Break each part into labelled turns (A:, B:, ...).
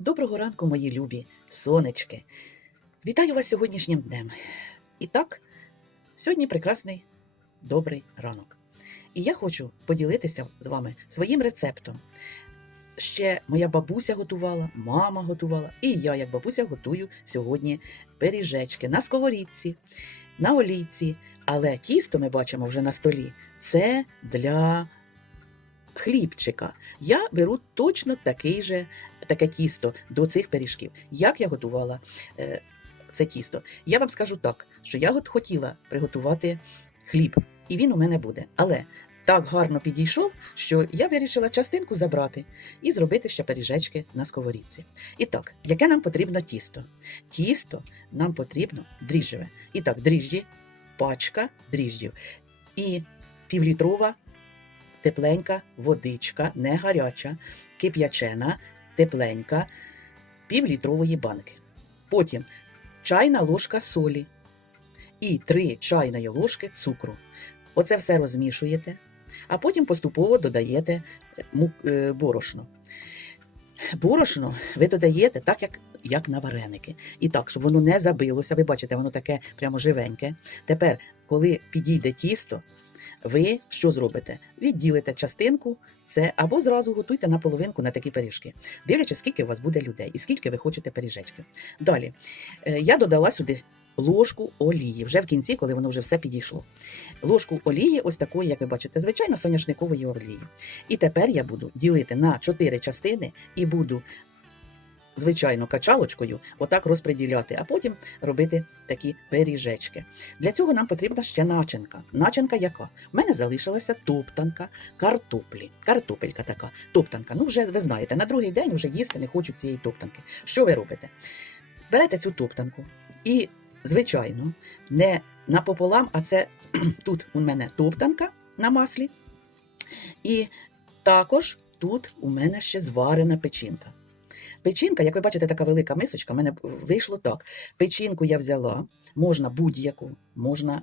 A: Доброго ранку, мої любі сонечки. Вітаю вас сьогоднішнім днем. І так, сьогодні прекрасний добрий ранок. І я хочу поділитися з вами своїм рецептом. Ще моя бабуся готувала, мама готувала, і я, як бабуся, готую сьогодні пиріжечки на сковорідці, на олійці. Але тісто ми бачимо вже на столі. Це для хлібчика. Я беру точно такий же, таке тісто до цих пиріжків. Як я готувала е, це тісто? Я вам скажу так, що я от хотіла приготувати хліб, і він у мене буде. Але так гарно підійшов, що я вирішила частинку забрати і зробити ще пиріжечки на сковорідці. І так, яке нам потрібно тісто? Тісто нам потрібно дріжджеве. І так, дріжджі, пачка дріжджів і півлітрова тепленька водичка, не гаряча, кип'ячена, тепленька, півлітрової банки. Потім чайна ложка солі і 3 чайної ложки цукру. Оце все розмішуєте, а потім поступово додаєте е, борошно. Борошно ви додаєте так, як, як на вареники. І так, щоб воно не забилося. Ви бачите, воно таке прямо живеньке. Тепер, коли підійде тісто, ви що зробите? Відділите частинку, це або зразу готуйте на половинку на такі пиріжки, дивлячись, скільки у вас буде людей і скільки ви хочете пиріжечки. Далі е, я додала сюди ложку олії, вже в кінці, коли воно вже все підійшло. Ложку олії, ось такої, як ви бачите, звичайно, соняшникової олії. І тепер я буду ділити на чотири частини і буду. Звичайно, качалочкою отак розподіляти, а потім робити такі пиріжечки. Для цього нам потрібна ще начинка. Начинка яка? У мене залишилася топтанка картоплі. Картопелька така. Топтанка. Ну, вже ви знаєте, на другий день вже їсти не хочуть цієї топтанки. Що ви робите? Берете цю топтанку і, звичайно, не напополам, а це тут у мене топтанка на маслі. І також тут у мене ще зварена печінка. Печінка, як ви бачите, така велика мисочка, в мене вийшло так. Печінку я взяла, можна будь-яку, можна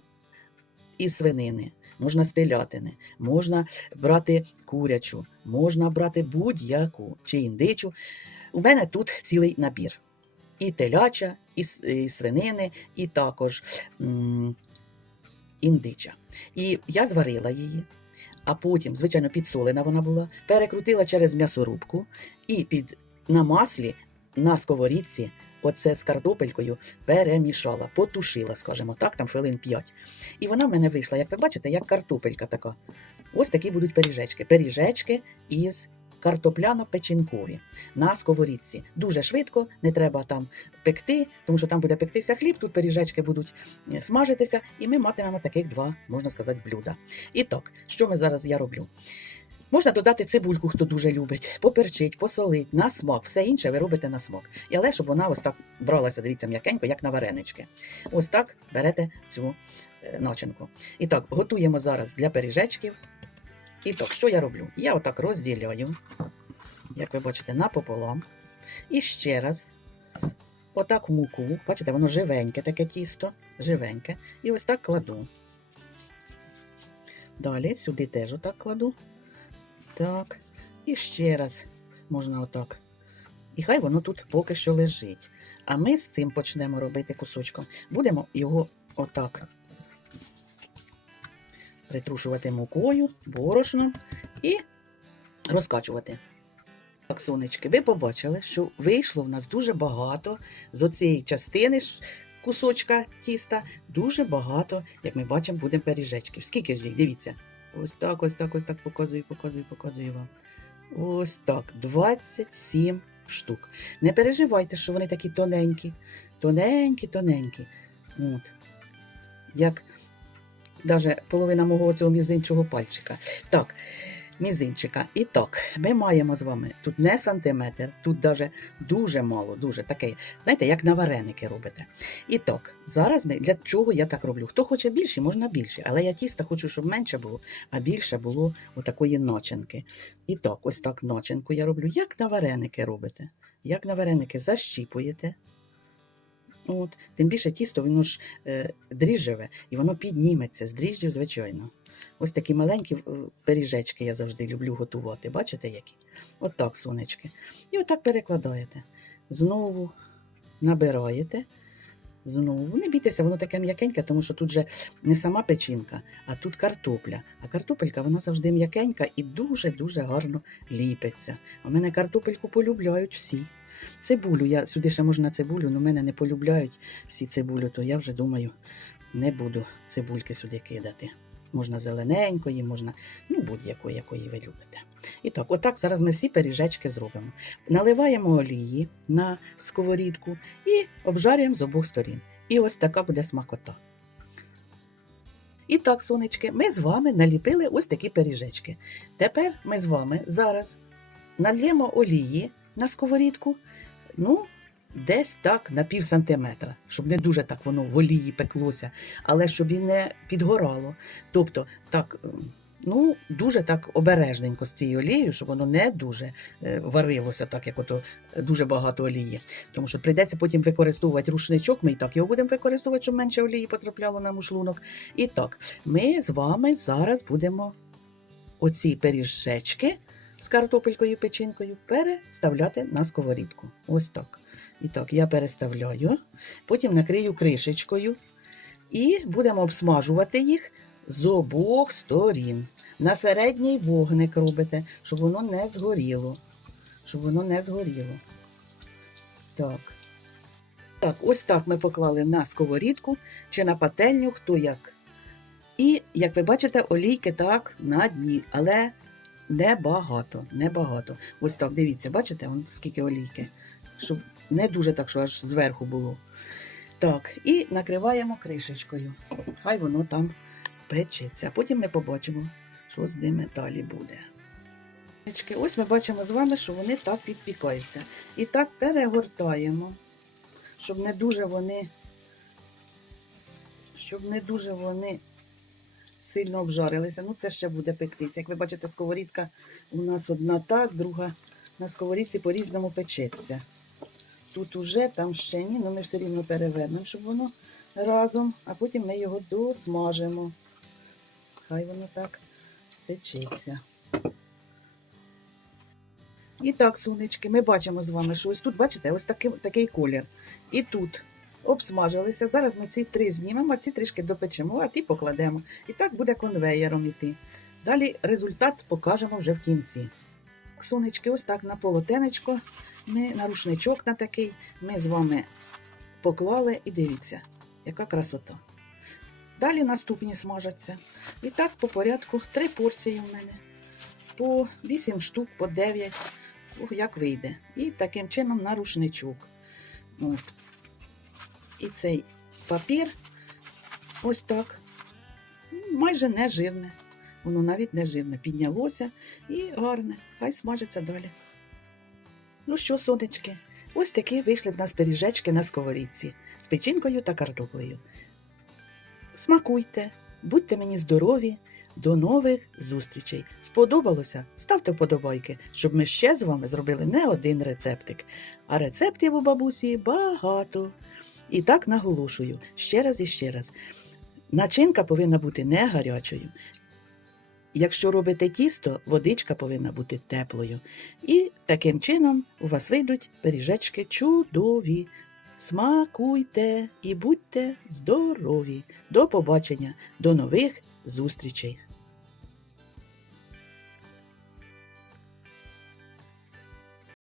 A: із свинини, можна з телятини, можна брати курячу, можна брати будь-яку чи індичу. У мене тут цілий набір. І теляча, і, свинини, і також індича. І я зварила її, а потім, звичайно, підсолена вона була, перекрутила через м'ясорубку і під, на маслі на сковорідці. Оце з картопелькою перемішала, потушила, скажімо так, там хвилин 5. І вона в мене вийшла, як ви бачите, як картопелька така. Ось такі будуть пиріжечки. Пиріжечки із картопляно-печінкові на сковорідці. Дуже швидко, не треба там пекти, тому що там буде пектися хліб, тут пиріжечки будуть е, смажитися, і ми матимемо таких два, можна сказати, блюда. І так, що ми зараз я роблю? Можна додати цибульку, хто дуже любить, поперчить, посолить, на смак. Все інше ви робите на смак. І але щоб вона ось так бралася, дивіться, м'якенько, як на варенички. Ось так берете цю е, начинку. І так, готуємо зараз для пиріжечків. І так, що я роблю? Я отак розділяю, як ви бачите, напополам. І ще раз, отак муку. Бачите, воно живеньке, таке тісто, живеньке. І ось так кладу. Далі сюди теж отак кладу. Так. І ще раз можна отак. І хай воно тут поки що лежить. А ми з цим почнемо робити кусочком. Будемо його отак притрушувати мукою, борошном і розкачувати. Так, сонечки, ви побачили, що вийшло в нас дуже багато з оцієї частини кусочка тіста, дуже багато, як ми бачимо, буде пиріжечків. Скільки ж їх? Дивіться. Ось так, ось так, ось так показую, показую, показую вам. Ось так, 27 штук. Не переживайте, що вони такі тоненькі, тоненькі, тоненькі. От. Як навіть половина мого цього мізинчого пальчика. Так, мізинчика. І так, ми маємо з вами тут не сантиметр, тут навіть дуже мало, дуже такий, знаєте, як на вареники робите. І так, зараз ми для чого я так роблю? Хто хоче більше, можна більше. Але я тіста хочу, щоб менше було, а більше було отакої начинки. І так, ось так начинку я роблю. Як на вареники робите? Як на вареники защіпуєте. От, тим більше тісто, воно ж е, дріжджеве, і воно підніметься з дріжджів, звичайно. Ось такі маленькі е, пиріжечки я завжди люблю готувати. Бачите які? Отак, сонечки. І отак перекладаєте. Знову набираєте. Знову не бійтеся, воно таке м'якеньке, тому що тут же не сама печінка, а тут картопля. А картопелька вона завжди м'якенька і дуже-дуже гарно ліпиться. У мене картопельку полюбляють всі. Цибулю, я сюди ще можна цибулю, але мене не полюбляють всі цибулю, то я вже думаю, не буду цибульки сюди кидати. Можна зелененької, можна, ну, будь-якої, якої ви любите. І так, отак зараз ми всі пиріжечки зробимо. Наливаємо олії на сковорідку і обжарюємо з обох сторін. І ось така буде смакота. І так, сонечки, ми з вами наліпили ось такі пиріжечки. Тепер ми з вами зараз нальємо олії на сковорідку, ну, десь так на пів сантиметра, щоб не дуже так воно в олії пеклося, але щоб і не підгорало. Тобто, так, ем, ну, дуже так обережненько з цією олією, щоб воно не дуже е, варилося, так як ото е, дуже багато олії. Тому що прийдеться потім використовувати рушничок. Ми і так його будемо використовувати, щоб менше олії потрапляло нам у шлунок. І так, ми з вами зараз будемо оці пиріжечки з картопелькою і печінкою переставляти на сковорідку. Ось так. І так, я переставляю, потім накрию кришечкою і будемо обсмажувати їх з обох сторін. На середній вогник робите, щоб воно не згоріло. Щоб воно не згоріло. Так. Так, ось так ми поклали на сковорідку чи на пательню, хто як. І, як ви бачите, олійки так на дні, але небагато, небагато. Ось так, дивіться, бачите, скільки олійки, щоб не дуже так, що аж зверху було. Так, і накриваємо кришечкою. Хай воно там печеться. Потім ми побачимо, що з ними далі буде. Ось ми бачимо з вами, що вони так підпікаються. І так перегортаємо, щоб не дуже вони, щоб не дуже вони сильно обжарилися. Ну, це ще буде пектися. Як ви бачите, сковорідка у нас одна так, друга на сковорідці по-різному печеться. Тут уже, там ще ні, але ми все рівно перевернемо, щоб воно разом, а потім ми його досмажимо. Хай воно так печеться. І так, сонечки, ми бачимо з вами, що ось тут, бачите, ось такий, такий колір. І тут обсмажилися. Зараз ми ці три знімемо, а ці трішки допечемо, а ті покладемо. І так буде конвеєром іти. Далі результат покажемо вже в кінці. Сонечки, ось так на полотенечко, ми на рушничок на такий, ми з вами поклали і дивіться, яка красота. Далі наступні смажаться. І так по порядку три порції у мене. По 8 штук, по 9, Ох, як вийде. І таким чином на рушничок. От. І цей папір ось так. Майже не жирне. Воно навіть не жирне. Піднялося і гарне. Хай смажиться далі. Ну що, сонечки, ось такі вийшли в нас пиріжечки на сковорідці з печінкою та картоплею. Смакуйте, будьте мені здорові, до нових зустрічей. Сподобалося? Ставте вподобайки, щоб ми ще з вами зробили не один рецептик, а рецептів у бабусі багато. І так наголошую ще раз і ще раз. Начинка повинна бути не гарячою. Якщо робите тісто, водичка повинна бути теплою. І таким чином у вас вийдуть пиріжечки чудові. Смакуйте і будьте здорові! До побачення, до нових зустрічей!